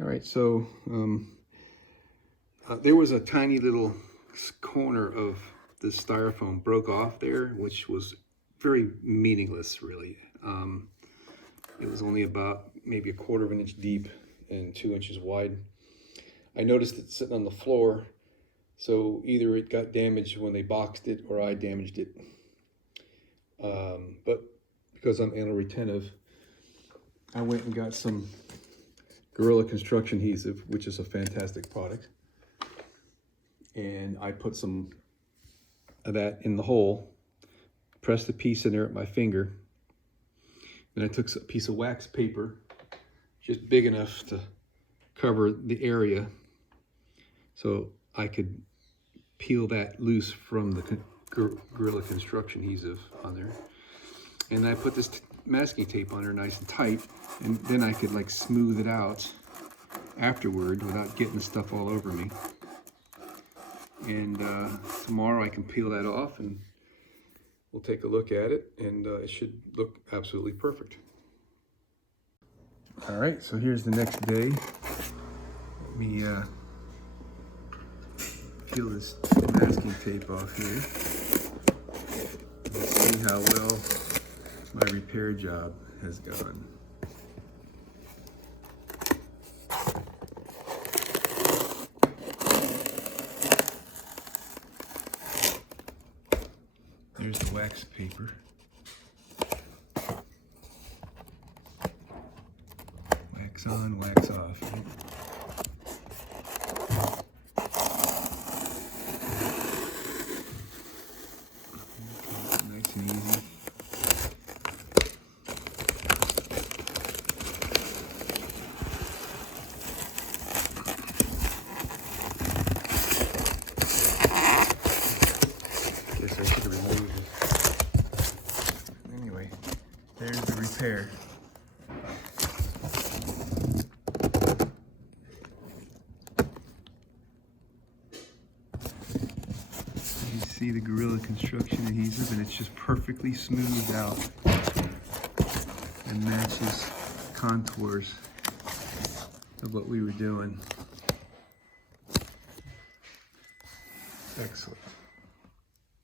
All right, so there was a tiny little corner of the styrofoam broke off there, which was very meaningless, really. It was only about maybe 1/4 of an inch deep and 2 inches wide. I noticed it sitting on the floor, so either it got damaged when they boxed it or I damaged it. But because I'm anal retentive, I went and got some Gorilla Construction adhesive, which is a fantastic product. And I put some of that in the hole, pressed a piece in there with my finger. Then I took a piece of wax paper, just big enough to cover the area, so I could peel that loose from the Gorilla Construction adhesive on there. And I put this masking tape on there nice and tight, and then I could like smooth it out afterward without getting the stuff all over me. And tomorrow I can peel that off and we'll take a look at it, and it should look absolutely perfect. All right, so here's the next day. Let me peel this masking tape off here. Let's see how well my repair job has gone. There's the wax paper. Wax on, wax off. Right? Nice and easy. Guess I should have removed it. Anyway, there's the repair. You see the Gorilla Construction adhesive, and it's just perfectly smoothed out and matches contours of what we were doing. Excellent.